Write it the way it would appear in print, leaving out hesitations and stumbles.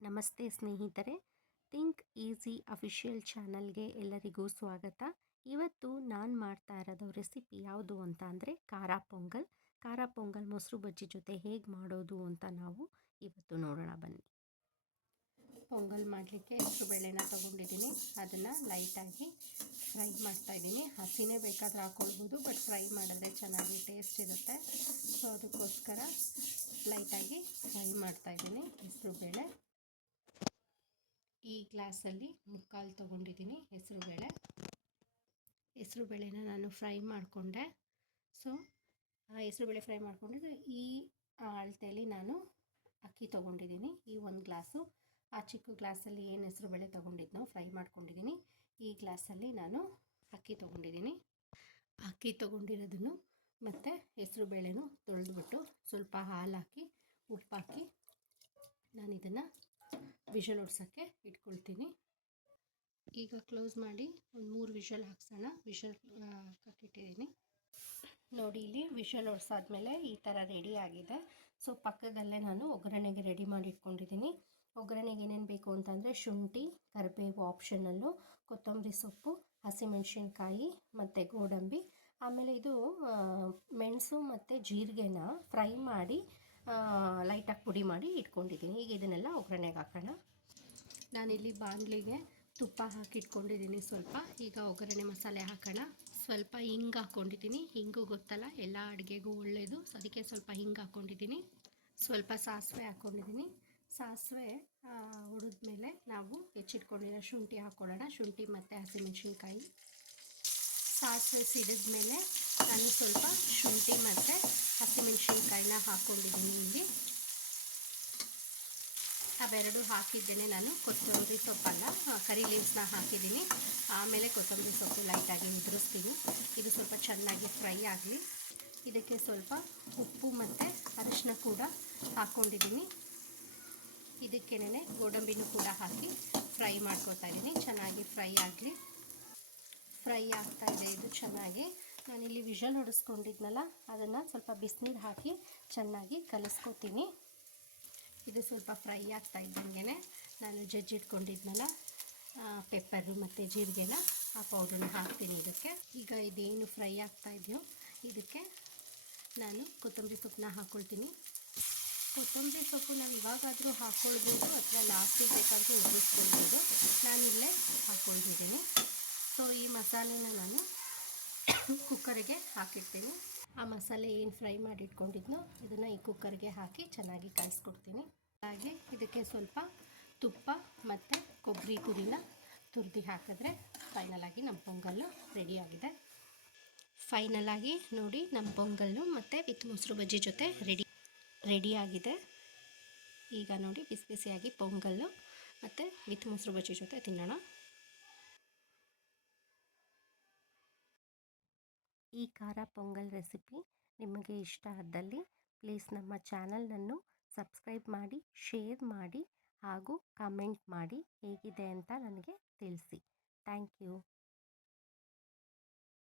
ನಮಸ್ತೆ ಸ್ನೇಹಿತರೆ, think easy official ಚಾನಲ್ಗೆ ಎಲ್ಲರಿಗೂ ಸ್ವಾಗತ. ಇವತ್ತು ನಾನು ಮಾಡ್ತಾ ಇರೋದು ರೆಸಿಪಿ ಯಾವುದು ಅಂತ ಅಂದರೆ ಖಾರ ಪೊಂಗಲ್ ಮೊಸರು ಬಜ್ಜಿ ಜೊತೆ ಹೇಗೆ ಮಾಡೋದು ಅಂತ ನಾವು ಇವತ್ತು ನೋಡೋಣ ಬನ್ನಿ. ಪೊಂಗಲ್ ಮಾಡಲಿಕ್ಕೆ ಹೆಸರುಬೇಳೆನ ತೊಗೊಂಡಿದ್ದೀನಿ. ಅದನ್ನು ಲೈಟಾಗಿ ಫ್ರೈ ಮಾಡ್ತಾಯಿದ್ದೀನಿ. ಹಸಿನೇ ಬೇಕಾದರೆ ಹಾಕ್ಕೊಳ್ಬೋದು, ಬಟ್ ಫ್ರೈ ಮಾಡಿದ್ರೆ ಚೆನ್ನಾಗಿ ಟೇಸ್ಟ್ ಇರುತ್ತೆ. ಸೊ ಅದಕ್ಕೋಸ್ಕರ ಲೈಟಾಗಿ ಫ್ರೈ ಮಾಡ್ತಾಯಿದ್ದೀನಿ ಹೆಸರುಬೇಳೆ. ಈ ಗ್ಲಾಸಲ್ಲಿ ಮುಕ್ಕಾಲು ತೊಗೊಂಡಿದ್ದೀನಿ ಹೆಸರುಬೇಳೆನ ನಾನು ಫ್ರೈ ಮಾಡಿಕೊಂಡೆ. ಸೊ ಆ ಹೆಸರುಬೇಳೆ ಫ್ರೈ ಮಾಡಿಕೊಂಡಿದ್ದು ಈ ಅಳತೆಯಲ್ಲಿ ನಾನು ಅಕ್ಕಿ ತೊಗೊಂಡಿದ್ದೀನಿ. ಈ ಒಂದು ಗ್ಲಾಸು, ಆ ಚಿಕ್ಕ ಗ್ಲಾಸಲ್ಲಿ ಏನು ಹೆಸರುಬೇಳೆ ತೊಗೊಂಡಿದ್ದು ಫ್ರೈ ಮಾಡ್ಕೊಂಡಿದ್ದೀನಿ, ಈ ಗ್ಲಾಸಲ್ಲಿ ನಾನು ಅಕ್ಕಿ ತೊಗೊಂಡಿದ್ದೀನಿ. ಅಕ್ಕಿ ತೊಗೊಂಡಿರೋದನ್ನು ಮತ್ತು ಹೆಸರುಬೇಳೆನೂ ತೊಳೆದ್ಬಿಟ್ಟು ಸ್ವಲ್ಪ ಹಾಲು ಹಾಕಿ ಉಪ್ಪು ಹಾಕಿ ನಾನು ಇದನ್ನು ವಿಷಲ್ ಹೊಡ್ಸೋಕ್ಕೆ ಇಟ್ಕೊಳ್ತೀನಿ. ಈಗ ಕ್ಲೋಸ್ ಮಾಡಿ ಒಂದು 3 ವಿಷಲ್ ಹಾಕ್ಸೋಣ. ವಿಷಲ್ ಹಾಕಿಟ್ಟಿದ್ದೀನಿ ನೋಡಿ. ಇಲ್ಲಿ ವಿಷಲ್ ಹೊಡ್ಸಾದ್ಮೇಲೆ ಈ ಥರ ರೆಡಿ ಆಗಿದೆ. ಸೊ ಪಕ್ಕದಲ್ಲೇ ನಾನು ಒಗ್ಗರಣೆಗೆ ರೆಡಿ ಮಾಡಿ ಇಟ್ಕೊಂಡಿದ್ದೀನಿ. ಒಗ್ಗರಣೆಗೆ ಏನೇನು ಬೇಕು ಅಂತಂದರೆ ಶುಂಠಿ, ಕರಿಬೇವು ಆಪ್ಷನಲ್ಲು, ಕೊತ್ತಂಬರಿ ಸೊಪ್ಪು, ಹಸಿಮೆಣಸಿನ್ಕಾಯಿ ಮತ್ತು ಗೋಡಂಬಿ, ಆಮೇಲೆ ಇದು ಮೆಣಸು ಮತ್ತು ಜೀರಿಗೆನ ಫ್ರೈ ಮಾಡಿ ಲೈಟಾಗಿ ಪುಡಿ ಮಾಡಿ ಇಟ್ಕೊಂಡಿದ್ದೀನಿ. ಈಗ ಇದನ್ನೆಲ್ಲ ಒಗ್ಗರಣೆಗೆ ಹಾಕೋಣ. ನಾನಿಲ್ಲಿ ಬಾಣಲಿಗೆ ತುಪ್ಪ ಹಾಕಿಟ್ಕೊಂಡಿದ್ದೀನಿ ಸ್ವಲ್ಪ. ಈಗ ಒಗ್ಗರಣೆ ಮಸಾಲೆ ಹಾಕೋಣ. ಸ್ವಲ್ಪ ಹಿಂಗೆ ಹಾಕ್ಕೊಂಡಿದ್ದೀನಿ. ಹಿಂಗು ಗೊತ್ತಲ್ಲ, ಎಲ್ಲ ಅಡುಗೆಗೂ ಒಳ್ಳೆಯದು. ಸೊ ಅದಕ್ಕೆ ಸ್ವಲ್ಪ ಹಿಂಗೆ ಹಾಕ್ಕೊಂಡಿದ್ದೀನಿ. ಸ್ವಲ್ಪ ಸಾಸಿವೆ ಹಾಕ್ಕೊಂಡಿದ್ದೀನಿ. ಸಾಸಿವೆ ಹುಡಿದ್ಮೇಲೆ ನಾವು ಹೆಚ್ಚಿಟ್ಕೊಂಡಿರೋ ಶುಂಠಿ ಹಾಕ್ಕೊಳ್ಳೋಣ. ಶುಂಠಿ ಮತ್ತು ಹಸಿಮೆಣಸಿನ್ಕಾಯಿ. ಸಾಸಿವೆ ಸಿಡಿದ್ಮೇಲೆ ನಾನು ಸ್ವಲ್ಪ ಶುಂಠಿ ಮತ್ತು ಹಸಿಮೆಣಸಿನ್ಕಾಯಿನ ಹಾಕ್ಕೊಂಡಿದ್ದೀನಿ. ಇಲ್ಲಿ ಅವೆರಡು ಹಾಕಿದ್ದೇನೆ ನಾನು. ಕೊತ್ತಂಬರಿ ಸೊಪ್ಪಲ್ಲ, ಕರಿ ಲೀವ್ಸ್ನ ಹಾಕಿದ್ದೀನಿ. ಆಮೇಲೆ ಕೊತ್ತಂಬರಿ ಸೊಪ್ಪು ಲೈಟಾಗಿ ಉದುರಿಸ್ತೀನಿ. ಇದು ಸ್ವಲ್ಪ ಚೆನ್ನಾಗಿ ಫ್ರೈ ಆಗಲಿ. ಇದಕ್ಕೆ ಸ್ವಲ್ಪ ಉಪ್ಪು ಮತ್ತು ಅರಿಶಿನ ಕೂಡ ಹಾಕ್ಕೊಂಡಿದ್ದೀನಿ. ಇದಕ್ಕೇನೆ ಗೋಡಂಬಿನೂ ಕೂಡ ಹಾಕಿ ಫ್ರೈ ಮಾಡ್ಕೊತಾ ಇದ್ದೀನಿ. ಚೆನ್ನಾಗಿ ಫ್ರೈ ಆಗಲಿ. ಫ್ರೈ ಆಗ್ತಾಯಿದೆ ಇದು ಚೆನ್ನಾಗಿ. ನಾನಿಲ್ಲಿ ವಿಷಲ್ ಹೊಡೆಸ್ಕೊಂಡಿದ್ನಲ್ಲ, ಅದನ್ನು ಸ್ವಲ್ಪ ಬಿಸಿನೀರು ಹಾಕಿ ಚೆನ್ನಾಗಿ ಕಲಿಸ್ಕೊತೀನಿ. ಇದು ಸ್ವಲ್ಪ ಫ್ರೈ ಆಗ್ತಾ ಇದ್ದಂಗೆ ನಾನು ಜಜ್ಜಿಟ್ಕೊಂಡಿದ್ನಲ್ಲ ಪೆಪ್ಪರು ಮತ್ತು ಜೀರಿಗೆನ, ಆ ಪೌಡ್ರನ್ನ ಹಾಕ್ತೀನಿ ಇದಕ್ಕೆ. ಈಗ ಇದೇನು ಫ್ರೈ ಆಗ್ತಾ ಇದೆಯೋ ಇದಕ್ಕೆ ನಾನು ಕೊತ್ತಂಬರಿ ಸೊಪ್ಪನ್ನ ಹಾಕ್ಕೊಳ್ತೀನಿ. ಕೊತ್ತಂಬರಿ ಸೊಪ್ಪು ನಾವು ಇವಾಗಾದರೂ ಹಾಕ್ಕೊಳ್ಬೋದು ಅಥವಾ ಲಾಸ್ಟಿಗೆ ಬೇಕಾದರೂ ಉದುರಿಸ್ಕೊಳ್ಬೋದು. ನಾನಿಲ್ಲೇ ಹಾಕ್ಕೊಂಡಿದ್ದೀನಿ. ಸೊ ಈ ಮಸಾಲೆನ ನಾನು ಕುಕ್ಕರಿಗೆ ಹಾಕಿರ್ತೀನಿ. ಆ ಮಸಾಲೆ ಏನು ಫ್ರೈ ಮಾಡಿ ಇಟ್ಕೊಂಡಿದ್ನೋ ಇದನ್ನು ಈ ಕುಕ್ಕರ್ಗೆ ಹಾಕಿ ಚೆನ್ನಾಗಿ ಕಾಯಿಸ್ಕೊಡ್ತೀನಿ. ಹಾಗೆ ಇದಕ್ಕೆ ಸ್ವಲ್ಪ ತುಪ್ಪ ಮತ್ತು ಕೊಬ್ಬರಿ ತುರಿನ ತುರಿದು ಹಾಕಿದ್ರೆ ಫೈನಲಾಗಿ ನಮ್ಮ ಪೊಂಗಲ್ಲು ರೆಡಿಯಾಗಿದೆ. ಫೈನಲಾಗಿ ನೋಡಿ, ನಮ್ಮ ಪೊಂಗಲ್ಲು ಮತ್ತು ವಿತ್ ಮೊಸರು ಬಜ್ಜಿ ಜೊತೆ ರೆಡಿಯಾಗಿದೆ. ಈಗ ನೋಡಿ, ಬಿಸಿ ಬಿಸಿಯಾಗಿ ಪೊಂಗಲ್ಲು ಮತ್ತು ವಿತ್ ಮೊಸರು ಬಜ್ಜಿ ಜೊತೆ ತಿನ್ನೋಣ. ಈ ಖಾರ ಪೊಂಗಲ್ ರೆಸಿಪಿ ನಿಮಗೆ ಇಷ್ಟ ಆದಲ್ಲಿ ಪ್ಲೀಸ್ ನಮ್ಮ ಚಾನಲನ್ನು ಸಬ್ಸ್ಕ್ರೈಬ್ ಮಾಡಿ, ಶೇರ್ ಮಾಡಿ ಹಾಗೂ ಕಮೆಂಟ್ ಮಾಡಿ ಹೇಗಿದೆ ಅಂತ ನನಗೆ ತಿಳಿಸಿ. Thank you.